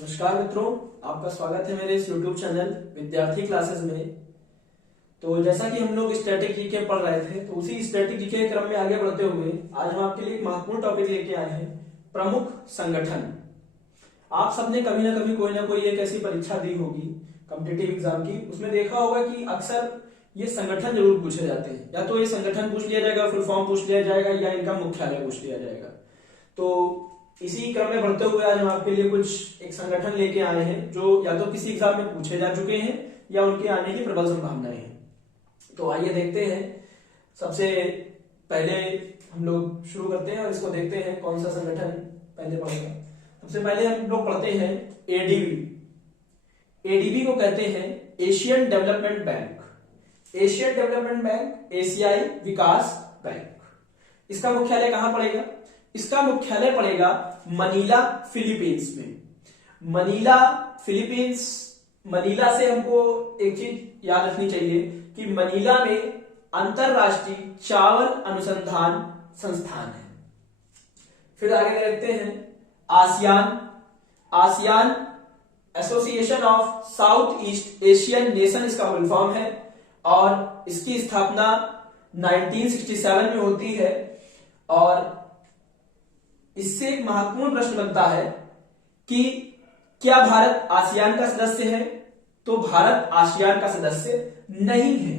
नमस्कार मित्रों, आपका स्वागत है मेरे इस YouTube चैनल विद्यार्थी क्लासेस में। तो जैसा कि हम लोग स्टैटिक जीके पढ़ रहे थे, तो उसी स्टैटिक जीके के क्रम में आगे बढ़ते हुए आज हम आपके लिए एक महत्वपूर्ण टॉपिक लेके आए हैं, प्रमुख संगठन। आप सबने कभी ना कभी कोई ना कोई एक ऐसी परीक्षा दी होगी कॉम्पिटिटिव एग्जाम की, उसमें देखा होगा कि अक्सर ये संगठन जरूर पूछे जाते हैं। या तो ये संगठन पूछ लिया जाएगा, फुल फॉर्म पूछ लिया जाएगा, या इनका मुख्यालय पूछ लिया जाएगा। तो इसी क्रम में बढ़ते हुए आज हम आपके लिए कुछ एक संगठन लेके आए हैं जो या तो किसी एग्जाम में पूछे जा चुके हैं या उनके आने की प्रबल संभावनाएं हैं। तो आइए देखते हैं। सबसे पहले हम लोग शुरू करते हैं और इसको देखते हैं कौन सा संगठन पहले पढ़ेगा। सबसे पहले हम लोग पढ़ते हैं एडीबी। एडीबी को कहते हैं Asian development bank. Asian development bank, एशियाई विकास बैंक। इसका मुख्यालय कहां पड़ेगा? इसका मुख्यालय पड़ेगा मनीला, फिलीपींस में। Manila, Philippines. मनीला से हमको एक चीज याद रखनी चाहिए कि मनीला में अंतरराष्ट्रीय चावल अनुसंधान संस्थान है। फिर आगे देखते हैं ASEAN. ASEAN association of south east Asian nation इसका फुल फॉर्म है और इसकी स्थापना 1967 में होती है। और इससे एक महत्वपूर्ण प्रश्न बनता है कि क्या भारत आसियान का सदस्य है? तो भारत आसियान का सदस्य नहीं है।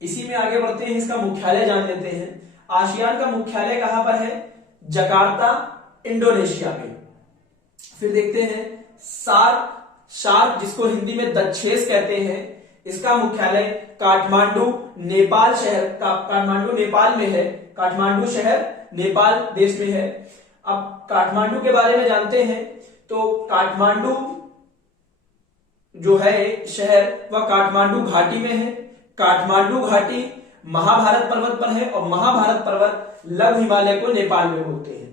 इसी में आगे बढ़ते हैं, इसका मुख्यालय जान लेते हैं। आसियान का मुख्यालय कहां पर है? जकार्ता, इंडोनेशिया में। फिर देखते हैं सार्क। सार्क जिसको हिंदी में दक्षेस कहते हैं, इसका मुख्यालय काठमांडू, नेपाल शहर का, काठमांडू नेपाल में है। काठमांडू शहर नेपाल देश में है। अब काठमांडू के बारे में जानते हैं तो काठमांडू जो है शहर वह काठमांडू घाटी में है। काठमांडू घाटी महाभारत पर्वत पर है और महाभारत पर्वत लघु हिमालय को नेपाल में बोलते हैं।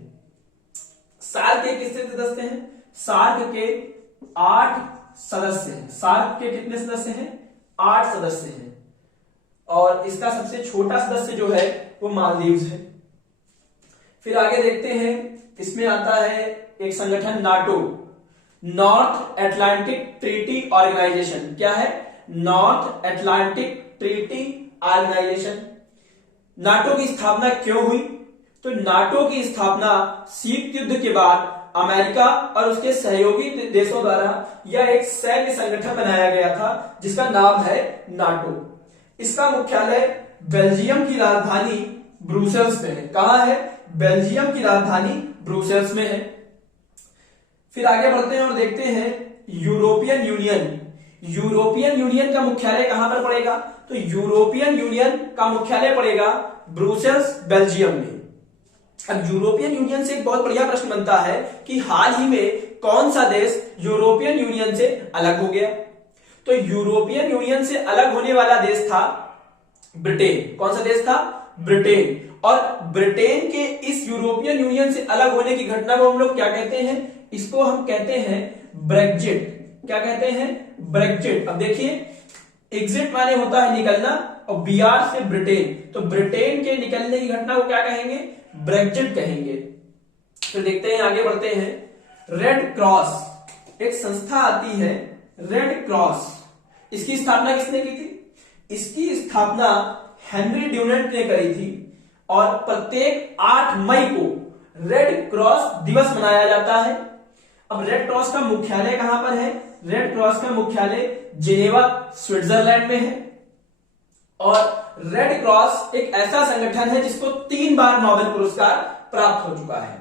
सार्क के कितने सदस्य हैं? सार्क के 8 सदस्य हैं। सार्क के कितने सदस्य हैं? 8 सदस्य हैं। और इसका सबसे छोटा सदस्य जो है वो मालदीव है। फिर आगे देखते हैं, इसमें आता है एक संगठन NATO, North Atlantic Treaty Organization. क्या है? North Atlantic Treaty Organization. NATO की स्थापना क्यों हुई? तो नाटो की स्थापना शीत युद्ध के बाद अमेरिका और उसके सहयोगी देशों द्वारा यह एक सैन्य संगठन बनाया गया था जिसका नाम है नाटो। इसका मुख्यालय बेल्जियम की राजधानी ब्रुसेल्स में है। कहां है? बेल्जियम की राजधानी ब्रुसेल्स में है। फिर आगे बढ़ते हैं और देखते हैं यूरोपियन यूनियन। यूरोपियन यूनियन का मुख्यालय कहां पर पड़ेगा? तो यूरोपियन यूनियन का मुख्यालय पड़ेगा ब्रुसेल्स, बेल्जियम में। अब यूरोपियन यूनियन से एक बहुत बढ़िया प्रश्न बनता है कि हाल ही में कौन सा देश यूरोपियन यूनियन से अलग हो गया? तो यूरोपियन यूनियन से अलग होने वाला देश था ब्रिटेन। कौन सा देश था? ब्रिटेन। और ब्रिटेन के इस यूरोपियन यूनियन से अलग होने की घटना को हम लोग क्या कहते हैं? इसको हम कहते हैं ब्रेक्जिट। क्या कहते हैं? ब्रेक्जिट। अब देखिए, एग्जिट माने होता है निकलना और बीआर से ब्रिटेन, तो ब्रिटेन के निकलने की घटना को क्या कहेंगे? ब्रेक्जिट कहेंगे। फिर देखते हैं, आगे बढ़ते हैं। रेड क्रॉस एक संस्था आती है, रेड क्रॉस। इसकी स्थापना किसने की थी? इसकी स्थापना हेनरी ड्यूनेंट ने करी थी और प्रत्येक 8 मई को रेड क्रॉस दिवस मनाया जाता है। अब रेड क्रॉस का मुख्यालय कहां पर है? रेड क्रॉस का मुख्यालय जिनेवा, स्विट्जरलैंड में है। और रेड क्रॉस एक ऐसा संगठन है जिसको 3 बार नोबेल पुरस्कार प्राप्त हो चुका है।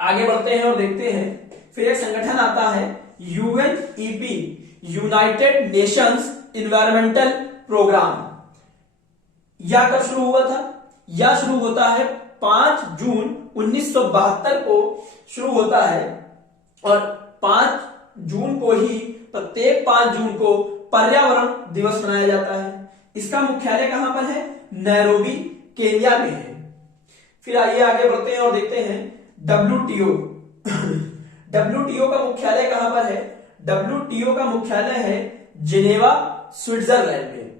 आगे बढ़ते हैं और देखते हैं, फिर एक संगठन आता है UNEP, United Nations Environmental Programme. यह कब शुरू हुआ था? यह शुरू होता है 5 जून 1972 को शुरू होता है और 5 जून को ही, प्रत्येक 5 जून को पर्यावरण दिवस मनाया जाता है। इसका मुख्यालय कहां पर है? नैरोबी, केन्या में है। फिर आइए आगे बढ़ते हैं और देखते हैं डब्ल्यूटीओ। डब्ल्यूटीओ का मुख्यालय कहां पर है? डब्ल्यूटीओ का मुख्यालय है जिनेवा, स्विट्जरलैंड में।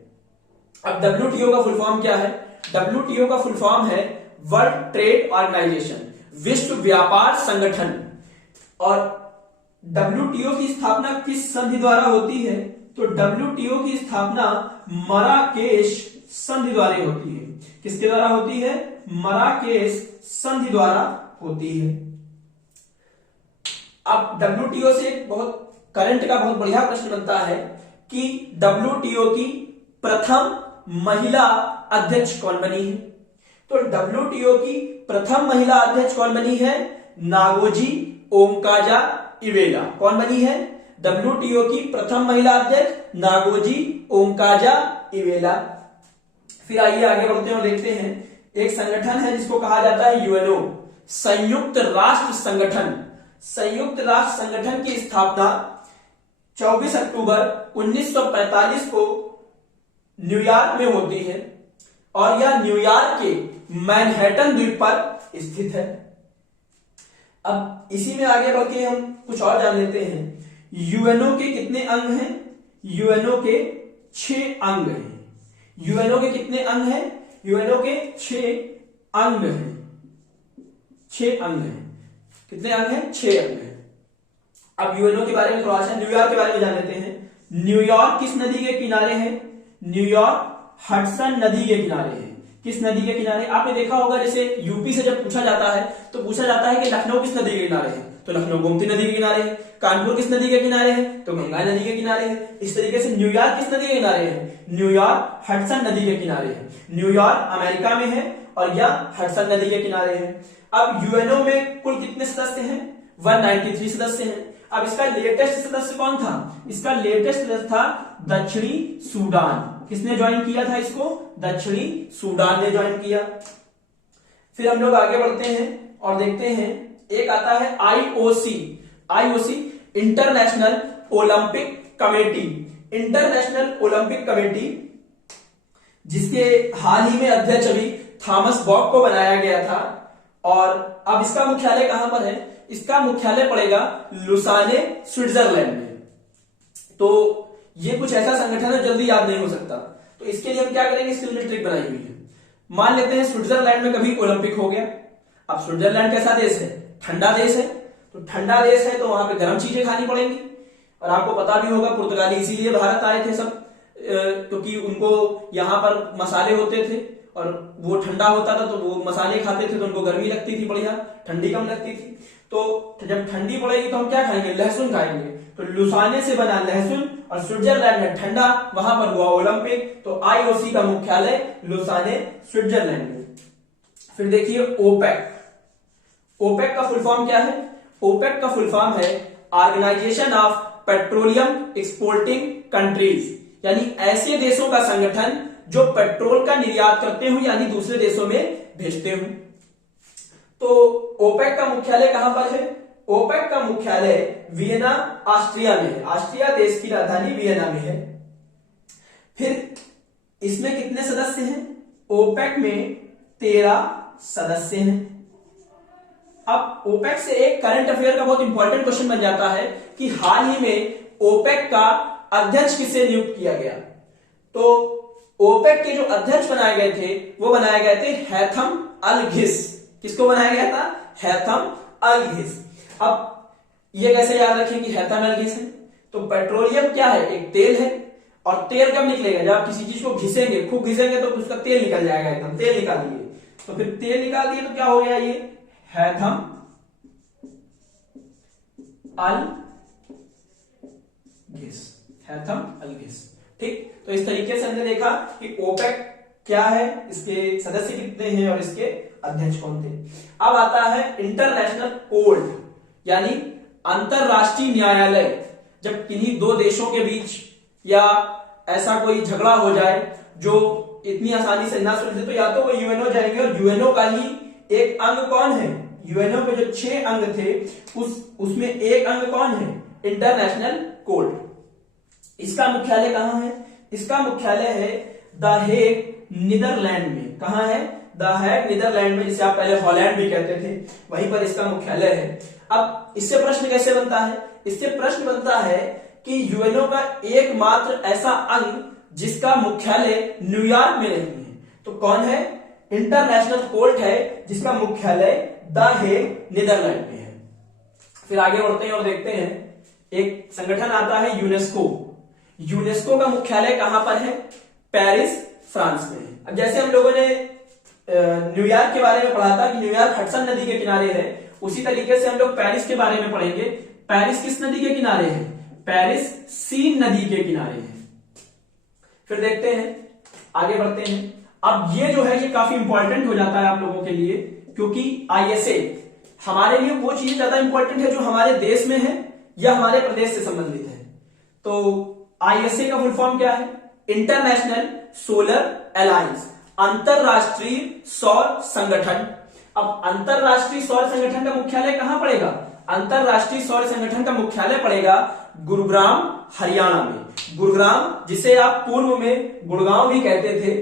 अब डब्ल्यूटीओ का फुल फॉर्म क्या है? डब्ल्यूटीओ का फुल फॉर्म है वर्ल्ड ट्रेड ऑर्गेनाइजेशन, विश्व व्यापार संगठन। और WTO की स्थापना किस संधि द्वारा होती है? तो WTO की स्थापना मराकेश संधि द्वारा होती है। किसके द्वारा होती है? मराकेश संधि द्वारा होती है। अब WTO से एक बहुत करंट का बहुत बढ़िया प्रश्न बनता है कि WTO की प्रथम महिला अध्यक्ष कौन बनी है? तो WTO की प्रथम महिला अध्यक्ष कौन बनी है? नागोजी ओमकाजा इवेला। कौन बनी है? WTO की प्रथम महिला अध्यक्ष नागोजी ओमकाजा इवेला। फिर आइए आगे बढ़ते हैं और देखते हैं एक संगठन है जिसको कहा जाता है यूएनओ, संयुक्त राष्ट्र संगठन। संयुक्त राष्ट्र संगठन की स्थापना 24 अक्टूबर 1945 को न्यूयॉर्क में होती है और यह न्यूयॉर्क के मैनहट्टन द्वीप पर स्थित है। अब इसी में आगे बढ़ के हम कुछ और जान लेते हैं। यूएनओ के कितने अंग हैं? यूएनओ के 6 अंग हैं। यूएनओ के कितने अंग हैं? यूएनओ के 6 अंग हैं। 6 अंग हैं। कितने अंग हैं? 6 अंग हैं। अब यूएनओ के बारे में थोड़ा सा न्यूयॉर्क के बारे में जान लेते हैं। न्यूयॉर्क किस नदी के किनारे है? न्यूयॉर्क हडसन नदी के किनारे है। किस नदी के किनारे? आपने देखा होगा जैसे यूपी से जब पूछा जाता है तो पूछा जाता है कि लखनऊ किस नदी के किनारे है, तो लखनऊ गोमती नदी के किनारे है। कानपुर किस नदी के किनारे है? तो गंगा नदी के किनारे है। इस तरीके से न्यूयॉर्क किस नदी के किनारे है? न्यूयॉर्क हडसन नदी के किनारे है। न्यूयॉर्क अमेरिका में है और यह हडसन नदी के किनारे है। अब यूएनओ में कुल कितने सदस्य हैं? 193 सदस्य हैं। अब इसका लेटेस्ट सदस्य कौन था? इसका लेटेस्ट सदस्य था दक्षिणी सूडान। किसने ज्वाइन किया था इसको? दक्षिणी सूडान ने ज्वाइन किया। फिर हम लोग आगे बढ़ते हैं और देखते हैं एक आता है IOC. IOC international Olympic committee. International Olympic committee जिसके हाल ही में अध्यक्ष अभी थॉमस बॉक को बनाया गया था। और अब इसका मुख्यालय कहां पर है? इसका मुख्यालय पड़ेगा लुसाने स्विट्जरलैंड में। तो ये कुछ ऐसा संगठन है जल्दी याद नहीं हो सकता, तो इसके लिए हम क्या करेंगे? इसके लिए ट्रिक बनाई हुई है। मान लेते हैं स्विट्जरलैंड में कभी ओलंपिक हो गया। अब स्विट्जरलैंड कैसा देश है? ठंडा देश है। तो ठंडा देश है तो वहां पे गर्म चीजें खानी पड़ेंगी। और आपको पता भी होगा पुर्तगाली इसीलिए भारत आए थे सब, क्योंकि उनको यहाँ पर मसाले होते थे और वो ठंडा होता था तो वो मसाले खाते थे तो उनको गर्मी लगती थी, बढ़िया ठंडी कम लगती थी। तो जब ठंडी पड़ेगी तो हम क्या खाएंगे? लहसुन खाएंगे। तो लुसाने से बना लहसुन और स्विट्जरलैंड में ठंडा, वहां पर हुआ ओलंपिक। तो आईओसी का मुख्यालय लुसाने स्विट्जरलैंड में। फिर देखिए ओपेक। ओपेक का फुल फॉर्म क्या है? ओपेक का फुल फॉर्म है Organization of petroleum exporting Countries, यानी ऐसे देशों का संगठन जो पेट्रोल का निर्यात करते हो यानी दूसरे देशों में भेजते हो। तो ओपेक का मुख्यालय कहां पर है? ओपेक का मुख्यालय वियना ऑस्ट्रिया में है। ऑस्ट्रिया देश की राजधानी वियना में है। फिर इसमें कितने सदस्य हैं? ओपेक में 13 सदस्य हैं। अब ओपेक से एक करंट अफेयर का बहुत इंपॉर्टेंट क्वेश्चन बन जाता है कि हाल ही में ओपेक का अध्यक्ष किसे नियुक्त किया गया? तो ओपेक के जो अध्यक्ष बनाए गए थे वो बनाए गए थे हैथम अल-घिस। किसको बनाया गया था? हैथम अल-घिस। अब ये कैसे याद रखें कि हैथम अल-घिस है? तो पेट्रोलियम क्या है? एक तेल है। और तेल कब निकलेगा? जब आप किसी चीज को घिसेंगे, खूब घिसेंगे तो उसका तेल निकल जाएगा। एकदम तेल निकाल दिए, तो फिर तेल निकाल दिए तो क्या हो गया? ये हैथम अल-घिस। हैथम अल-घिस। ठीक, तो इस तरीके से हमने देखा कि ओपेक क्या है, इसके सदस्य कितने हैं और इसके अध्यक्ष कौन थे। अब आता है इंटरनेशनल कोर्ट, यानी अंतरराष्ट्रीय न्यायालय। जब किन्हीं दो देशों के बीच या ऐसा कोई झगड़ा हो जाए जो इतनी आसानी से ना सुलझे, तो या तो वो यूएनओ जाएंगे और यूएनओ का ही एक अंग कौन है? यूएनओ के जो 6 अंग थे उसमें एक अंग कौन है? International court. इसका मुख्यालय कहां है? इसका मुख्यालय है द हेग नीदरलैंड में। कहां है? द हेग नीदरलैंड में, जिसे आप पहले हॉलैंड भी कहते थे, वहीं पर इसका मुख्यालय है। अब इससे प्रश्न कैसे बनता है? इससे प्रश्न बनता है कि यूएनओ का एकमात्र ऐसा अंग जिसका मुख्यालय न्यूयॉर्क में नहीं है, तो कौन है? इंटरनेशनल कोर्ट है जिसका मुख्यालय द हेग नीदरलैंड में है। फिर आगे बढ़ते हैं और देखते हैं एक संगठन आता है यूनेस्को। यूनेस्को का मुख्यालय कहां पर है? पेरिस, फ्रांस में है। अब जैसे हम लोगों ने न्यूयॉर्क के बारे में पढ़ा था कि न्यूयॉर्क हडसन नदी के किनारे है, उसी तरीके से हम लोग पेरिस के बारे में पढ़ेंगे। पेरिस किस नदी के किनारे है? पेरिस सीन नदी के किनारे है। फिर देखते हैं, आगे बढ़ते हैं। अब ये जो है ये काफी इंपॉर्टेंट हो जाता है आप लोगों के लिए, क्योंकि आईएसए हमारे लिए वो चीज ज्यादा इंपॉर्टेंट है जो हमारे देश में है या हमारे प्रदेश से संबंधित है। तो आईएसए का फुल फॉर्म क्या है? इंटरनेशनल सोलर अलायंस, अंतरराष्ट्रीय सौर संगठन। अब अंतरराष्ट्रीय सौर संगठन का मुख्यालय कहां पड़ेगा? अंतरराष्ट्रीय सौर संगठन का मुख्यालय पड़ेगा गुरुग्राम, हरियाणा में। गुरुग्राम, जिसे आप पूर्व में गुड़गांव भी कहते थे।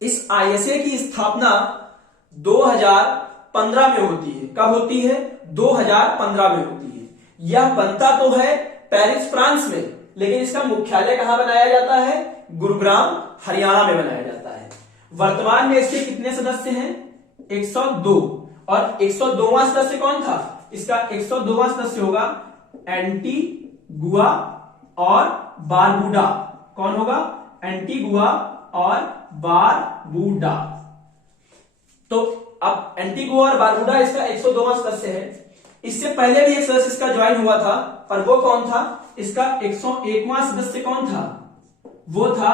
इस आईएसए की स्थापना 2015 में होती है। कब होती है? 2015 में होती है। यह बनता तो है पेरिस, फ्रांस में, लेकिन इसका मुख्यालय कहां बनाया जाता है? गुरुग्राम, हरियाणा में बनाया जाता है। वर्तमान में इसके कितने सदस्य हैं? 102। और 102वां सदस्य कौन था? इसका 102वां सदस्य होगा एंटीगुआ और बारबूडा। कौन होगा? एंटीगुआ और बारबूडा। तो अब एंटीगुआ और बारबूडा इसका 102वां सदस्य है। इससे पहले भी एक सदस्य इसका ज्वाइन हुआ था, पर वो कौन था? इसका 101वां सदस्य कौन था? वो था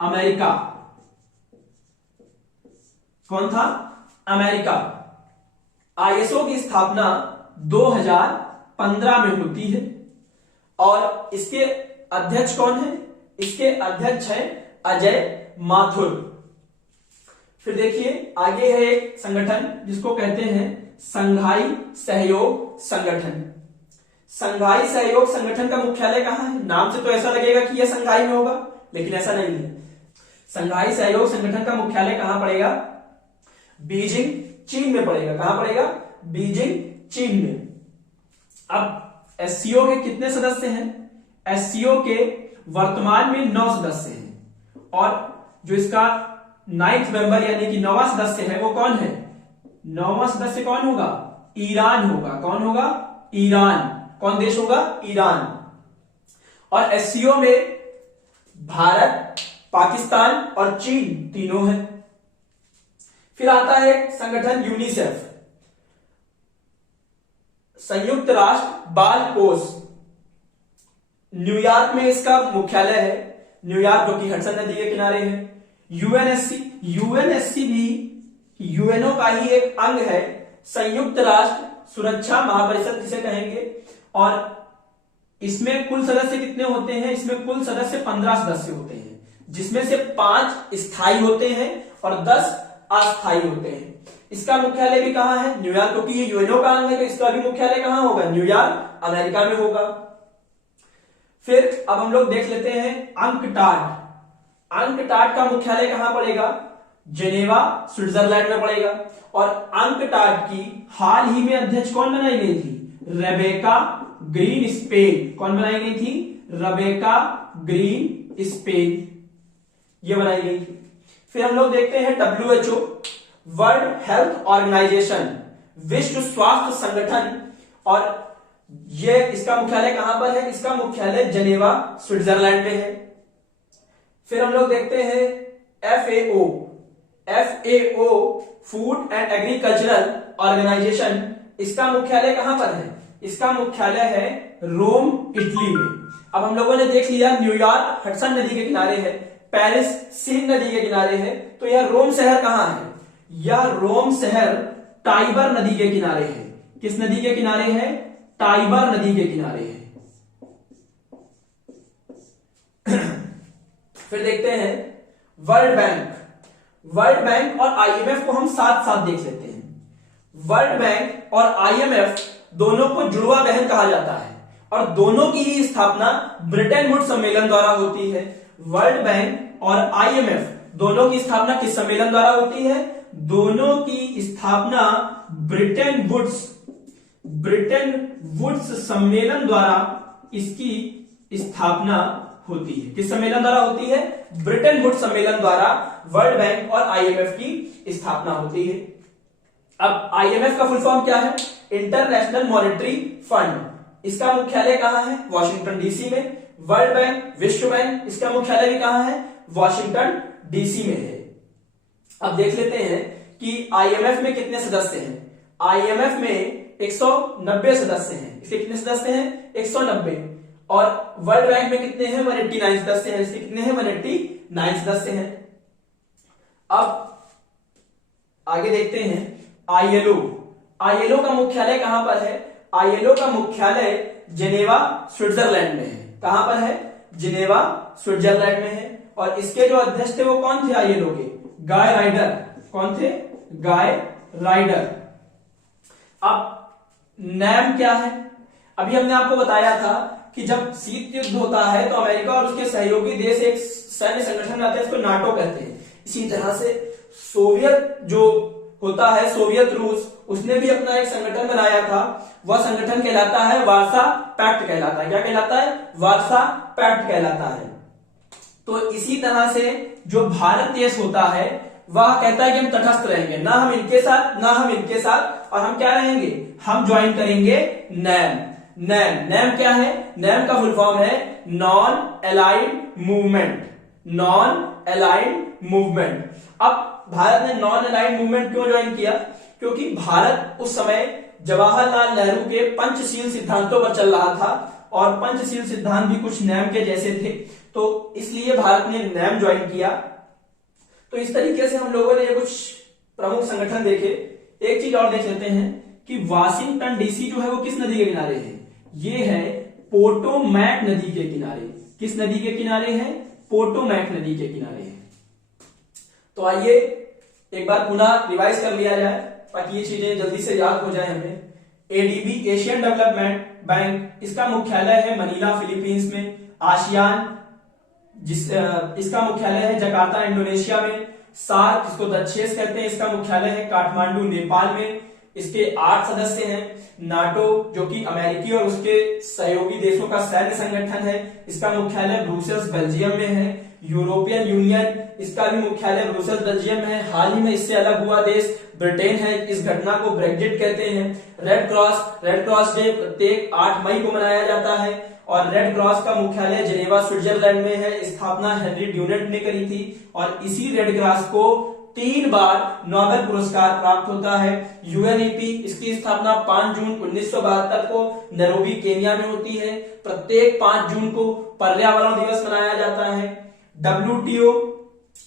अमेरिका। कौन था? अमेरिका। आईएसओ की स्थापना 2015 में होती है और इसके अध्यक्ष कौन है? इसके अध्यक्ष हैं अजय माथुर। फिर देखिए आगे है एक संगठन जिसको कहते हैं संघाई सहयोग संगठन। संघाई सहयोग संगठन का मुख्यालय कहां है? नाम से तो ऐसा लगेगा कि यह संघाई में होगा, लेकिन ऐसा नहीं है। संघाई सहयोग संगठन का मुख्यालय कहां पड़ेगा? बीजिंग, चीन में पड़ेगा। कहां पड़ेगा? बीजिंग, चीन में। अब एससीओ के कितने सदस्य हैं? एससीओ के वर्तमान में 9 सदस्य हैं और जो इसका 9th मेंबर यानी कि 9वां सदस्य है वो कौन है? 9वां सदस्य कौन होगा? ईरान होगा। कौन होगा? ईरान। कौन देश होगा? ईरान। और एससीओ में भारत, पाकिस्तान और चीन तीनों हैं। फिर आता है संगठन यूनिसेफ, संयुक्त राष्ट्र बाल कोष। न्यूयॉर्क में इसका मुख्यालय है। न्यूयॉर्क जो कि हडसन नदी के किनारे है। यूएनएससी भी यूएनओ का ही एक अंग है, संयुक्त राष्ट्र सुरक्षा महापरिषद जिसे कहेंगे। और इसमें कुल सदस्य कितने होते हैं? इसमें कुल सदस्य 15 सदस्य होते हैं, जिसमें से 5 स्थायी होते हैं और 10 अस्थायी होते हैं। इसका मुख्यालय भी कहां है? न्यूयॉर्क, क्योंकि ये यूएनओ का अंग है तो इसका भी मुख्यालय कहां होगा? न्यूयॉर्क, अमेरिका में होगा। फिर अब हम लोग देख लेते हैं अंकटाड। अंकटाड का मुख्यालय कहां पड़ेगा? जेनेवा, स्विट्जरलैंड में पड़ेगा। और अंकटाड की हाल ही में अध्यक्ष कौन बनाई गई थी? Rebecca Greenspan. कौन बनाई गई थी? रेबेका ग्रीनस्पैन, ये बनाई गई थी। फिर हम लोग देखते हैं WHO, वर्ल्ड हेल्थ ऑर्गेनाइजेशन, विश्व स्वास्थ्य संगठन। और ये इसका मुख्यालय कहां पर है? इसका मुख्यालय जेनेवा, स्विट्जरलैंड में है। फिर हम लोग देखते हैं FAO, food and agricultural organization. इसका मुख्यालय कहां पर है? इसका मुख्यालय है रोम, इटली में। अब हम लोगों ने देख लिया न्यूयॉर्क हडसन नदी के किनारे है, पेरिस सीन नदी के किनारे है, तो यह रोम शहर कहां है? यह रोम शहर टाइबर नदी के किनारे है। किस नदी के किनारे है? टाइबर नदी के किनारे है। फिर देखते हैं वर्ल्ड बैंक। वर्ल्ड बैंक और आईएमएफ को हम साथ साथ देख लेते हैं। वर्ल्ड बैंक और आईएमएफ दोनों को जुड़वा बहन कहा जाता है और दोनों की ही स्थापना ब्रिटेन वुड्स सम्मेलन द्वारा होती है। वर्ल्ड बैंक और आईएमएफ दोनों की स्थापना किस सम्मेलन द्वारा होती है? दोनों की स्थापना ब्रिटेन वुड्स सम्मेलन द्वारा इसकी स्थापना होती है। किस सम्मेलन द्वारा होती है? ब्रिटेन वुड्स सम्मेलन द्वारा वर्ल्ड बैंक और आईएमएफ की स्थापना होती है। अब आईएमएफ का फुल फॉर्म क्या है? International monetary fund. इसका मुख्यालय कहाँ है? वॉशिंगटन डीसी में। वर्ल्ड बैंक, विश्व बैंक, इसका मुख्यालय भी कहाँ है? वॉशिंगटन डीसी में है। अब देख लेते हैं कि आईएमएफ में कितने सदस्य हैं। आईएमएफ में 190 सदस्य हैं। इसके कितने सदस्य हैं? 190। और वर्ल्ड बैंक में कितने हैं? 189 सदस्य हैं। इसके कितने हैं? 189 सदस्य हैं। अब आगे देखते हैं आईएलओ। आईएलओ का मुख्यालय कहां पर है? आईएलओ का मुख्यालय जिनेवा, स्विट्जरलैंड में है। कहां पर है? जिनेवा, स्विट्जरलैंड में है। और इसके जो अध्यक्ष थे वो कौन थे आईएलओ के? गाय राइडर। कौन थे? गाय राइडर। अब नैम क्या है? अभी हमने आपको बताया था कि जब शीत युद्ध होता है तो अमेरिका और उसके सहयोगी देश एक सैन्य संगठन बनाते हैं, इसको नाटो कहते हैं। इसी तरह से सोवियत जो होता है, सोवियत रूस, उसने भी अपना एक संगठन बनाया था। वह संगठन कहलाता है वार्सा पैक्ट कहलाता है। क्या कहलाता है? वार्सा पैक्ट कहलाता है। तो इसी तरह से जो भारत देश होता है वह कहता है कि हम तटस्थ रहेंगे, ना हम इनके साथ ना हम इनके साथ, और हम क्या रहेंगे? हम ज्वाइन करेंगे नैम। नैम, नैम क्या है? नैम का फुल फॉर्म है non allied movement. Non allied movement. अब भारत ने नॉन अलाइड मूवमेंट क्यों ज्वाइन किया? क्योंकि भारत उस समय जवाहरलाल नेहरू के पंचशील सिद्धांतों पर चल रहा था, और पंचशील सिद्धांत भी कुछ नैम के जैसे थे, तो इसलिए भारत ने नैम ज्वाइन किया। तो इस तरीके से हम लोगों ने ये कुछ प्रमुख संगठन देखे। एक चीज और देख लेते हैं कि वाशिंगटन डीसी जो है वो किस नदी के किनारे है? ये है पोटोमैक नदी के किनारे। किस नदी के किनारे है? पोटोमैक नदी के किनारे है। तो आइए एक बार पुनः रिवाइज कर लिया जाए ताकि ये चीजें जल्दी से याद हो जाए हमें। एडीबी, एशियन डेवलपमेंट बैंक, इसका मुख्यालय है मनीला, फिलीपींस में। आसियान, इसका मुख्यालय है जकार्ता, इंडोनेशिया में। सार्क, इसको दक्षेस कहते हैं, इसका मुख्यालय है काठमांडू, नेपाल में। इसके 8 सदस्य हैं। नाटो, जो कि अमेरिकी और उसके सहयोगी देशों का सैन्य संगठन है, इसका मुख्यालय ब्रुसेल्स, बेल्जियम में है। यूरोपियन यूनियन, इसका भी मुख्यालय ब्रुसेल्स, बेल्जियम में है। हाल ही में इससे अलग हुआ देश ब्रिटेन है। इस घटना को ब्रेक्जिट कहते हैं। रेड क्रॉस डे प्रत्येक 8 मई को मनाया जाता है, और रेड क्रॉस का मुख्यालय जिनेवा, स्विट्जरलैंड में है। स्थापना हेनरी ड्यूनेंट ने करी थी, और इसी रेड क्रॉस को 3 बार नोबेल पुरस्कार प्राप्त होता है। यूएनईपी, इसकी स्थापना 5 जून 1972 को नैरोबी, केन्या में होती है। प्रत्येक 5 जून को पर्यावरण दिवस मनाया जाता है। डब्ल्यूटीओ,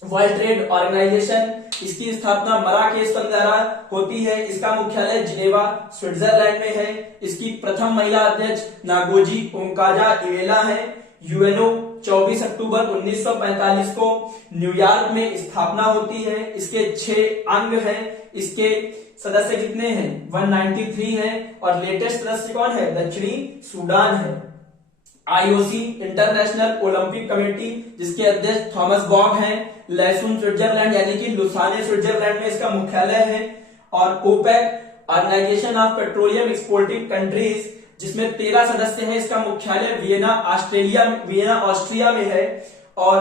वर्ल्ड ट्रेड ऑर्गेनाइजेशन, इसकी स्थापना मराकेश द्वारा होती है। इसका मुख्यालय जिनेवा, स्विट्जरलैंड में है। इसकी प्रथम महिला अध्यक्ष नागोजी ओंकाजा-इवेला है। यूएनओ 24 अक्टूबर 1945 को न्यूयॉर्क में स्थापना होती है। इसके 6 अंग हैं। इसके सदस्य कितने हैं? 193 हैं। और लेटेस्ट सदस्य कौन है? दक्षिणी सूडान है। आईओसी, इंटरनेशनल ओलंपिक कमेटी, जिसके अध्यक्ष थॉमस बॉक हैं। लैसून, स्विट्जरलैंड यानी कि लुसाने, स्विट्जरलैंड में इसका मुख्यालय है। और OPEC, organization of petroleum exporting countries, जिसमें 13 सदस्य हैं। इसका मुख्यालय वियना, ऑस्ट्रिया में है। और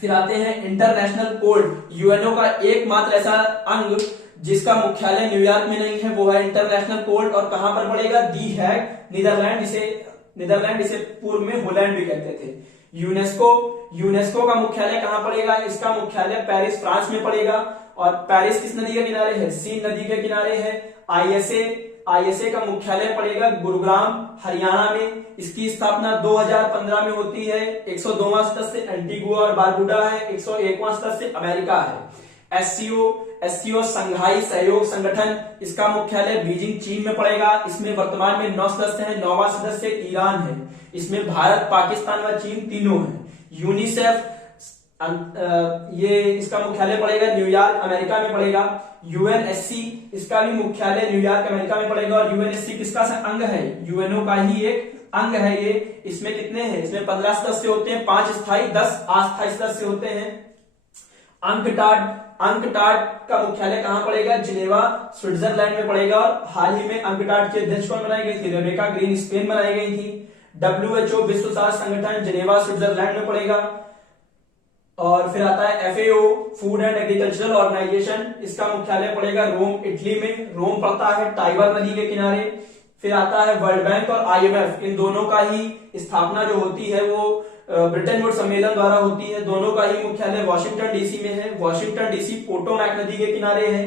फिर आते हैं इंटरनेशनल कोर्ट, यूएनओ का एकमात्र ऐसा अंग जिसका मुख्यालय न्यूयॉर्क में नहीं है, वो है इंटरनेशनल कोर्ट। और कहां पर पड़ेगा? दी हैग, नीदरलैंड, इसे पूर्व में होलैंड भी कहते थे। यूनेस्को का मुख्यालय कहां पड़ेगा? इसका मुख्यालय पेरिस, फ्रांस में पड़ेगा। और पेरिस किस नदी के किनारे है? सीन नदी के किनारे है। आईएसए का मुख्यालय पड़ेगा गुरुग्राम, हरियाणा में। इसकी स्थापना 2015 में होती है। 102वां सदस्य एंटीगुआ और बारबुडा है। 101वां सदस्य अमेरिका है। एससीओ संघाई सहयोग संगठन, इसका मुख्यालय बीजिंग, चीन में पड़ेगा। इसमें वर्तमान में 9 सदस्य हैं। 9वां सदस्य ईरान है। इसमें भारत, पाकिस्तान व चीन तीनों हैं। यूनिसेफ, ये इसका मुख्यालय पड़ेगा न्यूयॉर्क, अमेरिका में पड़ेगा। यूएनएससी, इसका भी मुख्यालय न्यूयॉर्क, अमेरिका में पड़ेगा। और यूएनएससी किसका अंग है? यूएनओ का ही एक अंग है ये। इसमें कितने हैं? इसमें 15 सदस्य होते हैं, 5 स्थायी, 10 अस्थायी सदस्य होते हैं। अंकटाड का मुख्यालय कहां पड़ेगा? जिनेवा, स्विट्जरलैंड में पड़ेगा। और हाल ही में अंकटाड की अध्यक्ष कौन बनाई गई थी? रेबेका ग्रीन, स्पेन बनाई गई थी। डब्ल्यूएचओ, विश्व स्वास्थ्य संगठन, जिनेवा, स्विट्जरलैंड में पड़ेगा। और फिर आता है FAO, food and agricultural organization, इसका मुख्यालय पड़ेगा रोम, इटली में। रोम पड़ता है टाइबर नदी के किनारे। फिर आता है वर्ल्ड बैंक और IMF, इन दोनों का ही स्थापना जो होती है वो ब्रिटेन वुड्स सम्मेलन द्वारा होती है। दोनों का ही मुख्यालय वॉशिंगटन डीसी में है। वॉशिंगटन डीसी पोटोमैक नदी के किनारे है।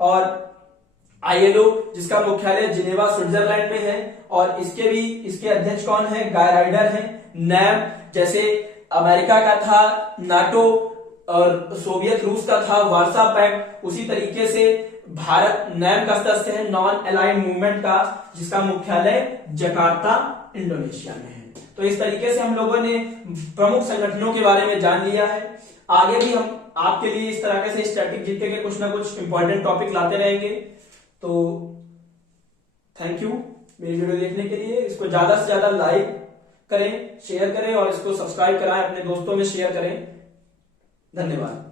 और ILO जिसका मुख्यालय जिनेवा स्विट्जरलैंड में है, और इसके अध्यक्ष कौन है? गाय राइडर है। नैम जैसे अमेरिका का था नाटो और सोवियत रूस का था वार्सा पैक्ट, उसी तरीके से भारत नैम का सदस्य है, नॉन अलाइंड मूवमेंट का, जिसका मुख्यालय जकार्ता इंडोनेशिया में है। तो इस तरीके से हम लोगों ने प्रमुख संगठनों के बारे में जान लिया है। आगे भी हम आपके लिए इस तरह से स्टैटिक जीके के कुछ ना कुछ इंपॉर्टेंट टॉपिक लाते रहेंगे। तो थैंक यू मेरी वीडियो देखने के लिए। इसको ज्यादा से ज्यादा लाइक करें, शेयर करें और इसको सब्सक्राइब कराएं, अपने दोस्तों में शेयर करें। धन्यवाद।